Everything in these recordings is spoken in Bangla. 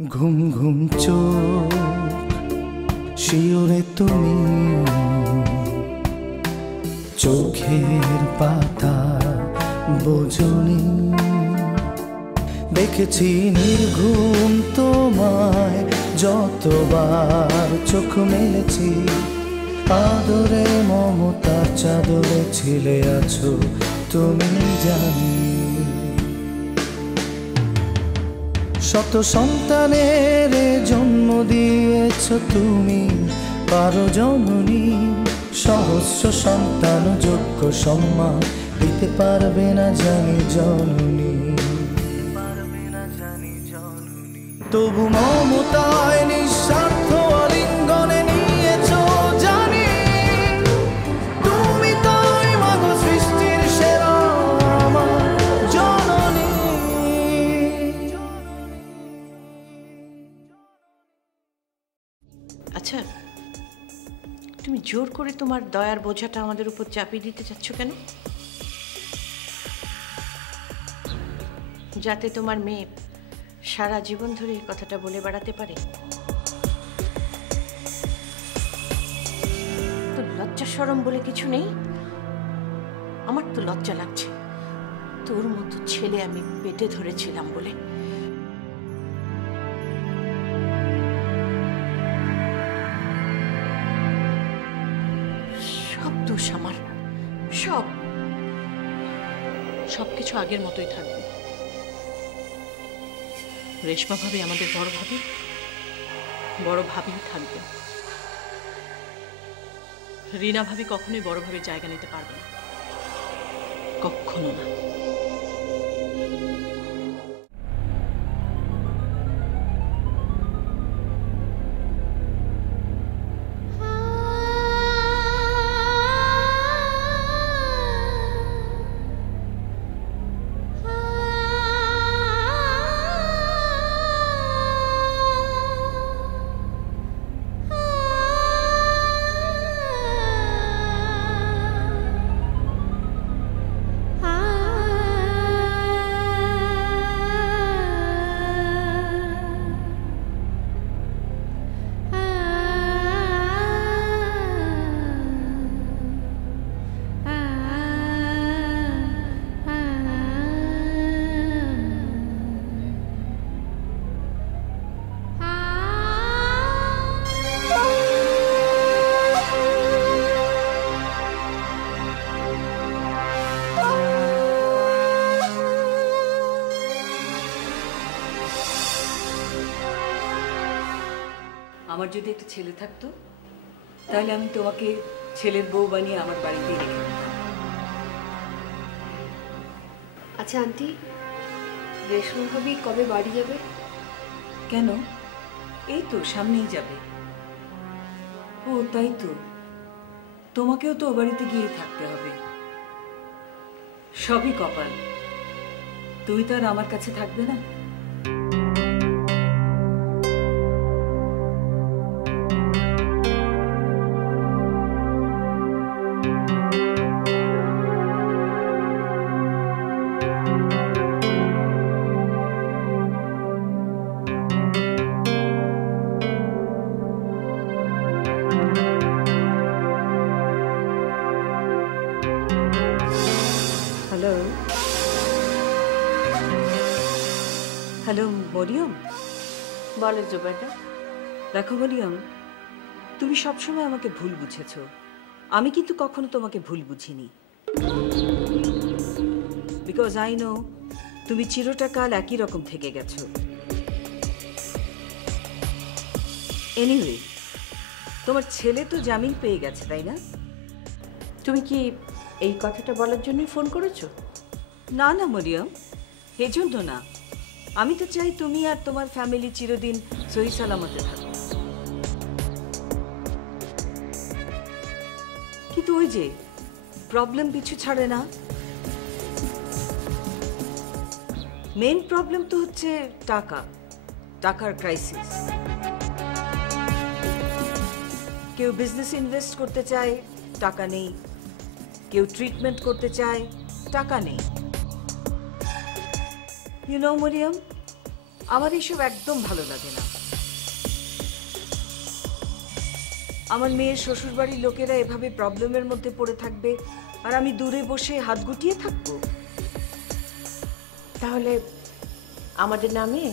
ঘুম ঘুম চোখ শিওরে তুমি চোখের পাতা বোঝনি দেখেছি নির্ঘুম তোমায় যতবার চোখ মেলেছি আদরে মমতার চাদরে ছিলে আছো তুমি জানি শত সন্তানের জন্ম দিয়েছ তুমি পারো জননী সহস্র সন্তান যোগ্য সম্মান দিতে পারবে না জানি জননী তবু মমতায় নিঃস্বার্থ আলিঙ্গনে নিয়েছ জানি তুমি তাই মাগো সৃষ্টির সেরা আমার জননী। আচ্ছা, তুমি জোর করে তোমার দয়ার বোঝাটা আমাদের উপর চাপিয়ে দিতে চাচ্ছ কেন? যাতে তোমার মেয়ে সারা জীবন ধরে এই কথাটা বলে বেড়াতে পারে। তো লজ্জা শরম বলে কিছু নেই? আমার তো লজ্জা লাগছে, তোর মতো ছেলে আমি পেটে ধরেছিলাম বলে। সব দোষ আমার, সবকিছু আগের মতোই থাকবে। রেশমা ভাবি আমাদের বড় ভাবিই থাকবে। রিনা ভাবি কখনোই বড় ভাবির জায়গা নিতে পারবে না, কখনো না। আমার যদি একটা ছেলে থাকতো তাহলে আমি তোমাকে ছেলের বউ বানিয়ে আমার বাড়িতেই রেখে দিতাম। আচ্ছা আন্টি, রেশমা ভাবি কবে বাড়ি যাবে? কেন? এই তো সামনেই যাবে। ও তাই তো, তোমাকেও তো ও বাড়িতে গিয়ে থাকতে হবে। সবই কপাল, তুই তো আর আমার কাছে থাকবে না। Hello hello Mariyam. বলো জুবাইদা। দেখো মরিয়ম, তুমি সবসময় আমাকে ভুল বুঝেছ, আমি কিন্তু কখনো তোমাকে ভুল বুঝিনি। বিকজ আই নো তুমি চিরটা কাল একই রকম থেকে গেছো। এনিওয়ে, তোমার ছেলে তো জামিন পেয়ে গেছে, তাই না? তুমি কি এই কথাটা বলার জন্যই ফোন করেছো? না না মরিয়ম, এজন্য না। আমি তো চাই তুমি আর তোমার ফ্যামিলি চিরদিন সহি সালামতে থাকো। কিন্তু ওই যে প্রবলেম পিছু ছাড়ে না। মেইন প্রবলেম তো হচ্ছে টাকার ক্রাইসিস। কেউ বিজনেস ইনভেস্ট করতে চায়, টাকা নেই। কেউ ট্রিটমেন্ট করতে চায়, টাকা নেই। ইউ নো মরিয়ম, আমার এইসব একদম ভালো লাগে না। আমার মেয়ের শ্বশুরবাড়ির লোকেরা এভাবে প্রবলেমের মধ্যে পড়ে থাকবে আর আমি দূরে বসে হাত গুটিয়ে থাকবো? তাহলে আমাদের নামে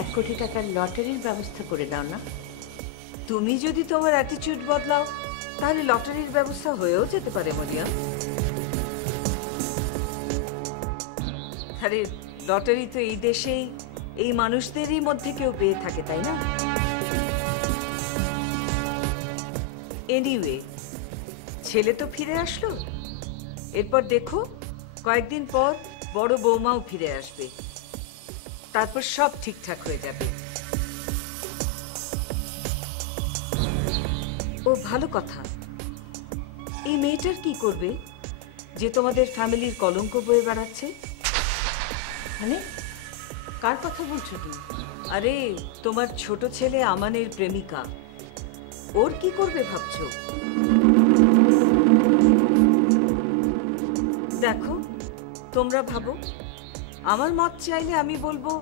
1 কোটি টাকার লটারির ব্যবস্থা করে দাও না। তুমি যদি তোমার অ্যাটিটিউড বদলাও তাহলে লটারির ব্যবস্থা হয়েও যেতে পারে মরিয়ম। আরে লটারি তো এই দেশেই এই মানুষদেরই মধ্যে কেউ পেয়ে থাকে, তাই না? এনিওয়ে, ছেলে তো ফিরে আসলো, এরপর দেখো কয়েকদিন পর বড় বৌমাও ফিরে আসবে, তারপর সব ঠিকঠাক হয়ে যাবে। ও ভালো কথা, এই মেয়েটার কি করবে যে তোমাদের ফ্যামিলির কলঙ্ক বয়ে বেড়াচ্ছে? মানে কার কথা বলছো তুমি? আরে তোমার ছোট ছেলে আমানের প্রেমিকা, ওর কি করবে ভাবছো? দেখো, তোমরা ভাবো, আমার মত চাইলে আমি বলবো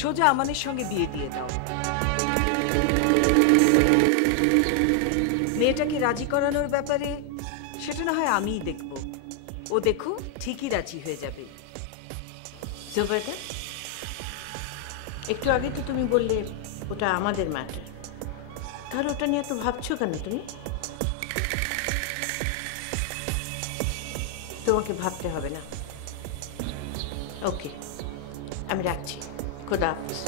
সোজা আমানের সঙ্গে বিয়ে দিয়ে দাও। মেয়েটাকে রাজি করানোর ব্যাপারে সেটা না হয় আমিই দেখব, ও দেখো ঠিকই রাজি হয়ে যাবে। জোবেদা, একটু আগে তো তুমি বললে ওটা আমাদের ম্যাটার, তাহলে ওটা নিয়ে এত ভাবছো কেন তুমি? তোমাকে ভাবতে হবে না। ওকে, আমি রাখছি। খোদা হাফেজ।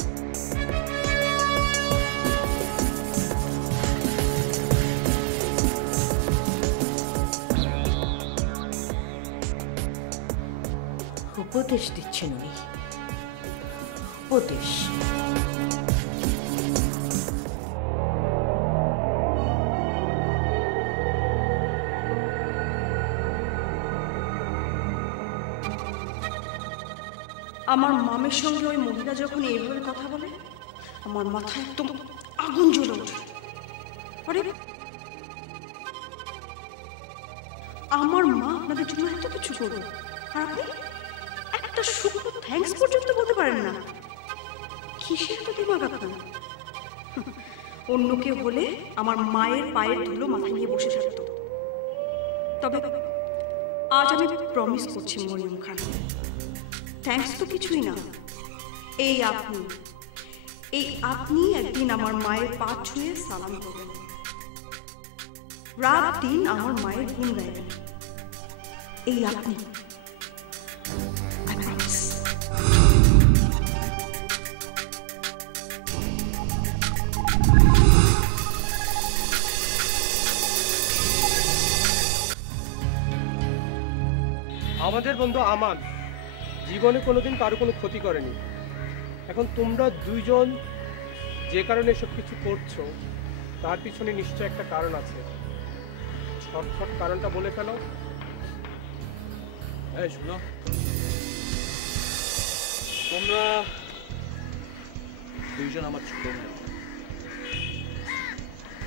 উপদেশ দিচ্ছেন উনি, উপদেশ। আমার মামের সঙ্গে ওই মহিলা যখন এইভাবে কথা বলে আমার মাথায় একদম আগুন জ্বলে ওঠে। আরে আমার মা আপনাদের জন্য এত কিছু করবে আর আপনি একটা শুকনো থ্যাঙ্কস পর্যন্ত বলতে পারেন না। কিসের তো দিমাগ আপনার? অন্য কেউ হলে আমার মায়ের পায়ের ধুলো মাথায় নিয়ে বসে থাকতো। তবে আজ আমি প্রমিস করছি মরিয়ম খান, থ্যাঙ্কস তো কিছুই না। এই আপনি একদিন আমার মায়ের পা ছুঁয়ে সালাম করবেন, রাত দিন আমার মায়ের গুণ গাইবেন। এই আপনি, I promise. আমাদের বন্ধু আমান জীবনে কোনোদিন কারো কোনো ক্ষতি করেনি। এখন তোমরা দুইজন যে কারণে এসব কিছু করছো তার পিছনে নিশ্চয় একটা কারণ আছে। ছটফট কারণটা বলে ফেলো। এই শোনো, তোমরা দুইজন আমার ছোট ভাই,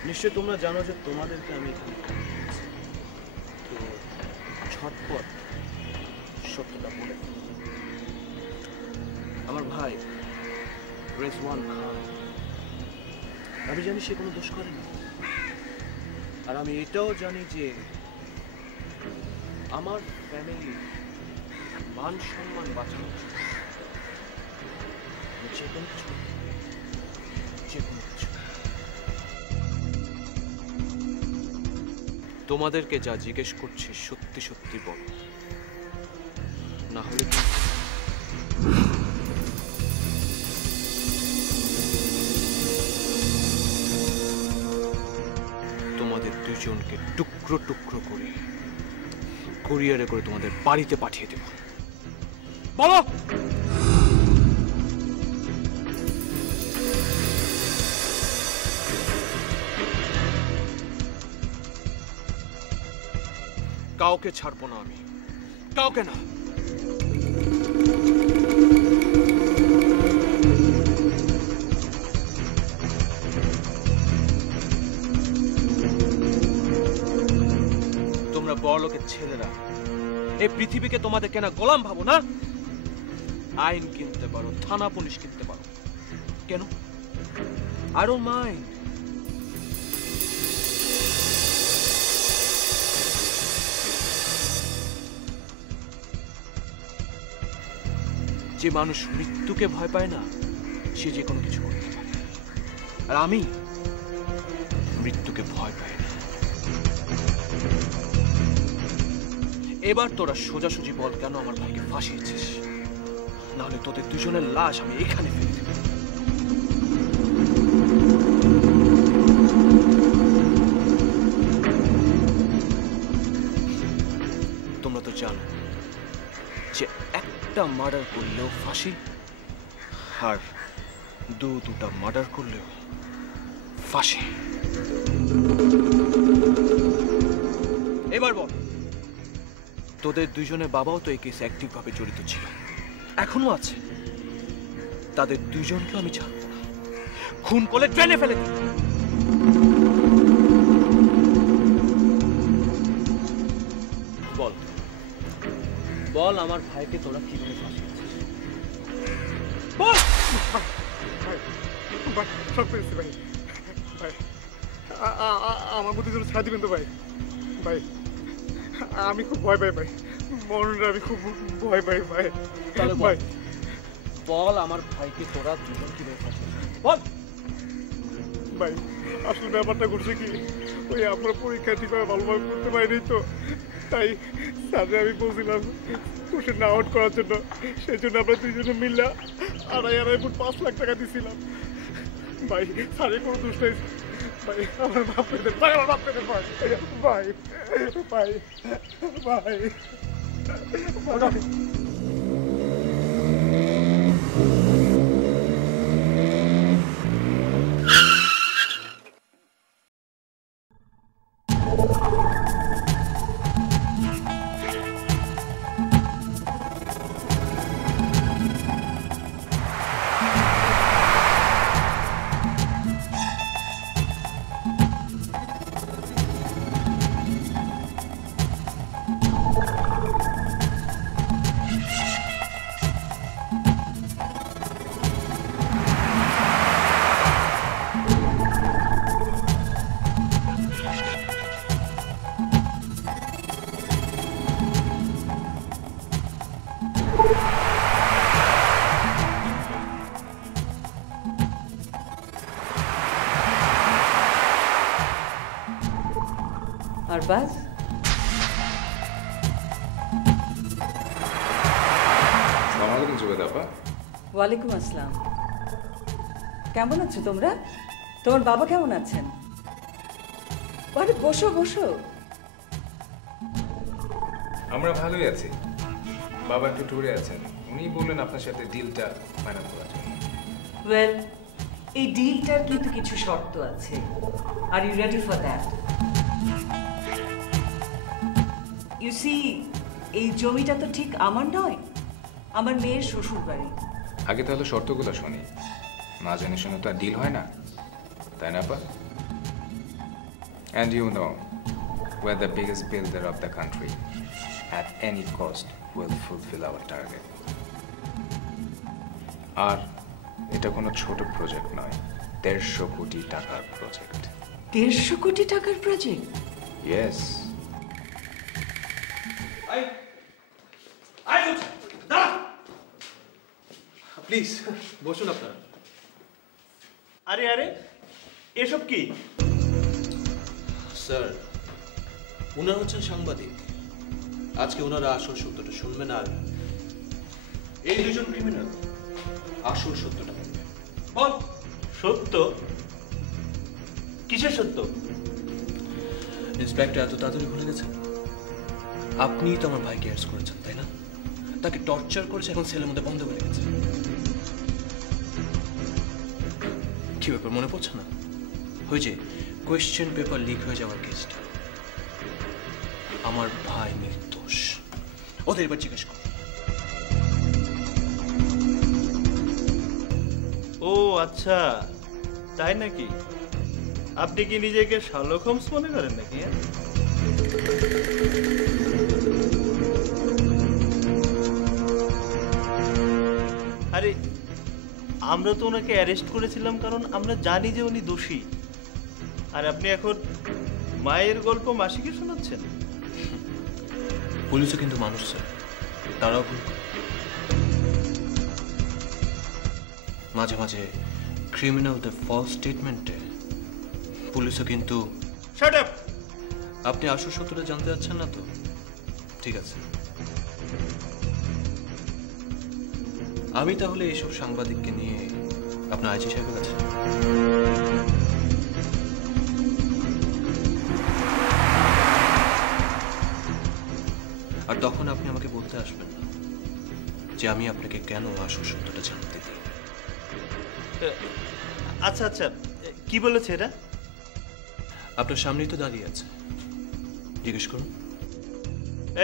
নিশ্চয় তোমরা জানো যে তোমাদেরকে আমি এখানে তো ছটফট সত্যটা বলে। আমার ভাই রেজওয়ান খান, আমি জানি সে কোনো দোষ করেনি, আর আমি এটাও জানি যে আমার ফ্যামিলি মান সম্মান বাঁচানো যে কোনো কিছু, তোমাদেরকে যা জিজ্ঞেস করছি সত্যি সত্যি বলো, না হলে তোমাদের দুজনকে টুকরো টুকরো করে কুরিয়ারে করে তোমাদের বাড়িতে পাঠিয়ে দেব। বলো। কাউকে ছাড়বো না আমি, কাউকে না। তোমরা বড়লোকের ছেলেরা এই পৃথিবীকে তোমাদের কেনা গোলাম ভাবো না? আইন কিনতে পারো, থানা পুলিশ কিনতে পারো, কেন? I don't mind. যে মানুষ মৃত্যুকে ভয় পায় না সে যে কোনো কিছু করতে পারে, আর আমি মৃত্যুকে ভয় পাই না। এবার তোরা সোজাসুজি বল কেন আমার ভাইকে ফাঁসিয়েছিস, নাহলে তোদের দুজনের লাশ আমি এখানে ফেলে দেব। তোমরা তো জানো যে একটা মার্ডার করলেও ফাঁসি, আর দুটা মার্ডার করলেও ফাঁসি। এবার বল, তোদের দুইজনের বাবাও তো এই কেসে অ্যাক্টিভ ভাবে জড়িত ছিল, এখনো আছে। তাদের দুইজনকে আমি ছাড়ব না, খুন করে ট্রেনে ফেলে দেব। বল বল আমার ভাইকে তোরা কিভাবে ফাঁসিয়েছিস, বল। সব পেরেছি ভাই, ভাই আমার প্রতি জন্য ছাড় দিবেন তো ভাই? ভাই আমি খুব ভয় পাই ভাই, মরণটা আমি খুব ভয় পাই ভাই। তাহলে ভাই বল আমার ভাইকে তোরা দুজন কিভাবে ফাঁসিয়েছিস, বল। ভাই আসলে ব্যাপারটা ঘটছে কি, ওই আমরা পরীক্ষা ঠিকভাবে ভালোভাবে করতে পারিনি তো, তাই স্যারে আমি বলছিলাম কোশ্চেন আউট করার জন্য, সেই জন্য আমরা দুইজনে মিললা 2.5 লাখ টাকা দিছিলাম। ভাই স্যারের কোনো দোষ নেই ভাই, আমার বাপ পেতেন ভাই, আমার বাপ পেতেন ভাই, ভাই ভাই ভাই ভাই। আরবাজ, আসসালামু জুবেদা আপা। ওয়ালাইকুম আসসালাম। কেমন আছো তোমরা? তোমার বাবা কেমন আছেন? আরে বসো বসো। আমরা ভালোই আছি। বাবা একটু ট্যুরে আছেন, উনি বললেন আপনার সাথে ডিলটা ফাইনাল করার জন্য। ওয়েল, এই ডিলটার কিন্তু কিছু শর্ত আছে। Are you ready for that? You see, এই জমিটা তো ঠিক আমার নয়, আমার মেয়ের শ্বশুর বাড়ি। আগে তাহলে শর্তগুলো শুনি, না জেনে শুনে তো আর ডিল হয় না, তাই না আপা? And you know, we're the biggest builder of the country. At any cost, we'll fulfill our target. আর এটা কোনো ছোট প্রজেক্ট নয়, 150 কোটি টাকার প্রজেক্ট। 150 কোটি টাকার প্রজেক্ট? ইয়েস। প্লিজ বসুন আপনারা। আরে আরে, এসব কি? স্যার, ওনারা হচ্ছেন সাংবাদিক, আজকে ওনারা আসল সত্যটা শুনবেন, আর এই দুজন ক্রিমিনাল আসল সত্যটা বলবে। বল। সত্য? কিসের সত্য? ইন্সপেক্টর এত তাড়াতাড়ি ভুলে গেছেন? আপনিই তো আমার ভাইকে অ্যারেস্ট করেছেন, তাই না? তাকে টর্চার করেছে, এখন সেলের মধ্যে বন্ধ হয়ে গেছে। কি ব্যাপার, মনে পড়ছে না? ওই যে কোয়েশ্চেন পেপার লিক হয়ে যাওয়ার কেসটা। আমার ভাই নির্দোষ, ওদের এবার জিজ্ঞেস কর। ও আচ্ছা, তাই নাকি? আপনি কি নিজেকে শার্লক হোমস মনে করেন নাকি? আরে আমরা তো ওনাকে অ্যারেস্ট করেছিলাম কারণ আমরা জানি যে উনি দোষী, আর আপনি এখন মায়ের গল্প মাসিকে শোনাচ্ছেন। পুলিশও কিন্তু মানুষ স্যার, তারাও ভুল করে। মাঝে মাঝে ক্রিমিনালদের ফলস স্টেটমেন্টে পুলিশও কিন্তু। Shut up! আপনি আসল সত্যটা জানতে চাচ্ছেন না তো? ঠিক আছে, আমি তাহলে এইসব সাংবাদিককে নিয়ে আপনার আইজি সাহেবের কাছে। আর তখন আপনি আমাকে বলতে আসবেন না যে আমি আপনাকে কেন আসল সত্যটা জানতে দিই। আচ্ছা আচ্ছা, কি বলেছে এরা? আপনার সামনেই তো দাঁড়িয়ে আছে, জিজ্ঞেস করুন।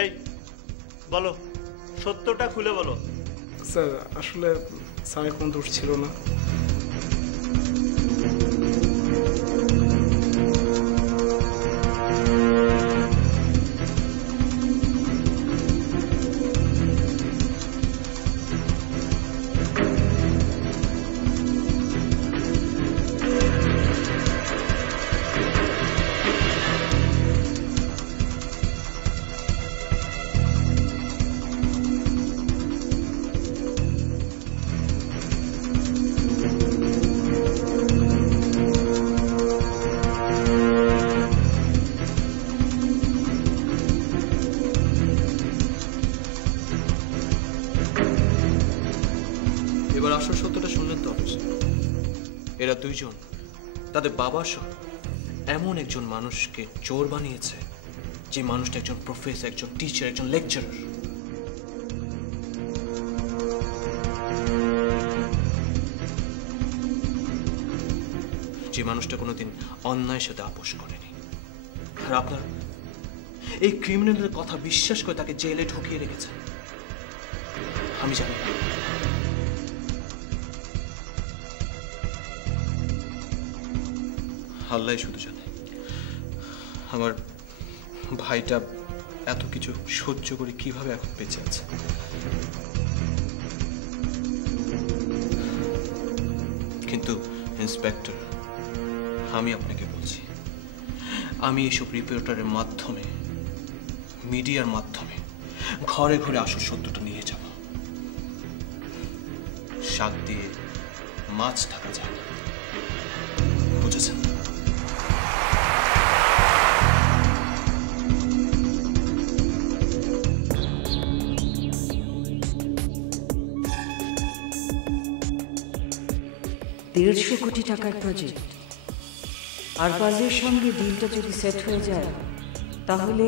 এই বলো, সত্যটা খুলে বলো। স্যার আসলে স্যারের কোনো দোষ ছিল না। এবার আসল সত্যটা শুনলেন তো অবশ্যই। এরা দুইজন তাদের বাবা সহ এমন একজন মানুষকে চোর বানিয়েছে যে মানুষটা একজন প্রফেসর, একজন টিচার, একজন লেকচারার। যে মানুষটা কোনোদিন অন্যায়ের সাথে আপোষ করেনি। আর আপনার এই ক্রিমিনালের কথা বিশ্বাস করে তাকে জেলে ঢুকিয়ে রেখেছেন। আমি জানি না, আল্লাহ শুধু জানে আমার ভাইটা এত কিছু সহ্য করে কিভাবে এখন বেঁচে আছে। কিন্তু ইন্সপেক্টর, আমি আপনাকে বলছি, আমি এসব রিপোর্টারের মাধ্যমে, মিডিয়ার মাধ্যমে ঘরে ঘরে আসল সত্যটা নিয়ে যাব। শাক দিয়ে মাছ ঢাকা যায় না, বুঝেছেন? দেড়শো কোটি টাকার প্রজেক্ট, আর বাজের সঙ্গে ডিলটা যদি সেট হয়ে যায় তাহলে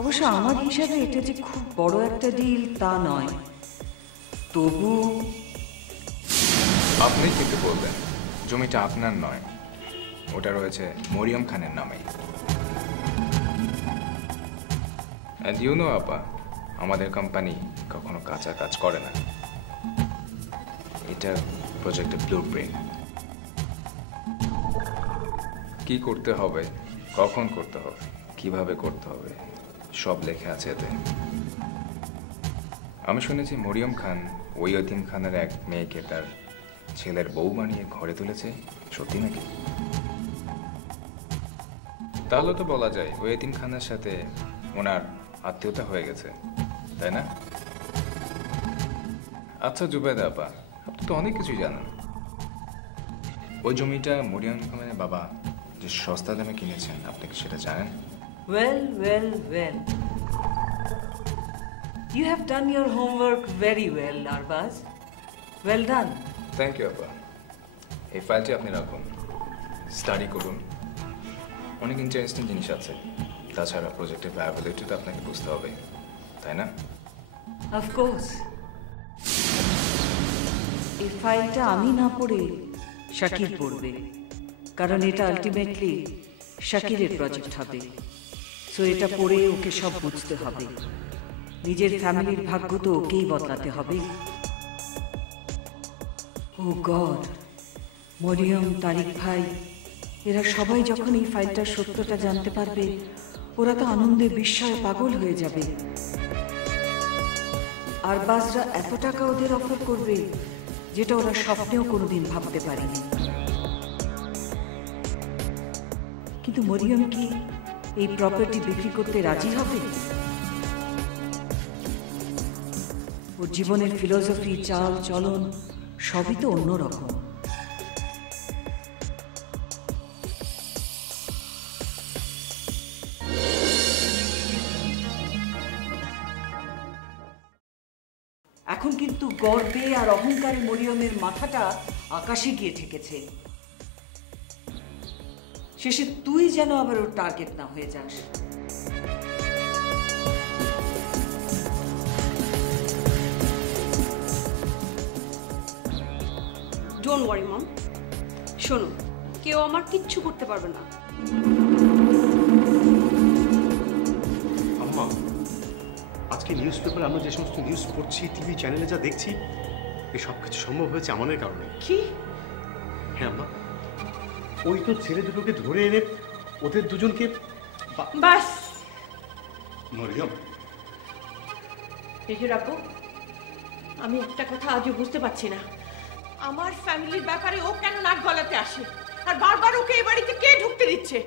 অবশ্য আমার হিসাবে এটা যে খুব বড় একটা ডিল তা নয়, তবু আপনি কিন্তু বলবেন জমিটা আপনার নয়, ওটা রয়েছে মরিয়ম খানের নামে। অ্যান্ড ইউ নো আপা, আমাদের কোম্পানি কখনো কাঁচা কাজ করে না। এটা প্রজেক্টের ব্লুপ্রিন্ট। কি করতে হবে, কখন করতে হবে, কিভাবে করতে হবে, সব লেখা আছে এতে। আমি শুনেছি মরিয়ম খান ওই ইয়তীম খানের এক মেয়েকে তার ছেলের বউ বানিয়ে ঘরে তুলেছে, সত্যি নাকি? তাহলে তো বলা যায় ওই ইয়তীম খানের সাথে ওনার আত্মীয়তা হয়ে গেছে, তাই না? আচ্ছা জুবেদা আপা, আপনি তো অনেক কিছুই জানেন। ওই জমিটা মরিয়ম খানের বাবা যে সস্তা দামে কিনেছেন, আপনি কি সেটা জানেন? well, well, well. You have done your homework very well, Arbaz. Well done. Thank you আপা। এই ফাইলটি আপনি রাখুন, স্টাডি করুন, অনেক ইন্টারেস্টিং জিনিস আছে। তাছাড়া প্রজেক্টের ভায়াবিলিটি তো আপনাকে বুঝতে হবে, তাই না? Of course. এই ফাইলটা আমি না পড়ে শাকির পড়বে, কারণ এটা আলটিমেটলি শাকিরের প্রজেক্ট হবে। সো এটা পড়ে ওকে সব বুঝতে হবে। নিজের ফ্যামিলির ভাগ্য তো ওকেই বদলাতে হবে। ও গড, মরিয়ম, তারিক ভাই, এরা সবাই যখন এই ফাইলটার সত্যটা জানতে পারবে, ওরা তো আনন্দে বিস্ময়ে পাগল হয়ে যাবে। আর বাসরা এত টাকা ওদের অফার করবে যেটা ওরা স্বপ্নেও কোনোদিন ভাবতে পারেনি। কিন্তু মরিয়ম কি এই প্রপার্টি বিক্রি করতে রাজি হবে? ওর জীবনের ফিলোসফি, চাল চলন সবই তো অন্যরকম। এখন কিন্তু গর্বে আর অহংকারে মরিয়মের মাথাটা আকাশে গিয়ে ঠেকেছে। শেষে তুই যেন আবার ওর টার্গেট না হয়ে যাস। ডোন্ট ওয়ারি মম, শোনো, কেউ আমার কিচ্ছু করতে পারবে না। আম্মা, আজকে নিউজ পেপারে আমরা যে সমস্ত নিউজ পড়ছি, টিভি চ্যানেলে যা দেখছি, এই সব কিছু সম্ভব হয়েছে আমাদের কারণে। কি? হ্যাঁ আম্মা, ওই তো ছেলে দুটোকে ধরে এনে ওদের দুজনকে বাস মরিয়ম, এই যে রাখো, আমি একটা কথা আজও বুঝতে পারছি না, আমার ফ্যামিলির ব্যাপারে ও কেন নাক গলাতে আসে, আর বারবার ওকে এই বাড়িতে কে ঢুকতে দিচ্ছে?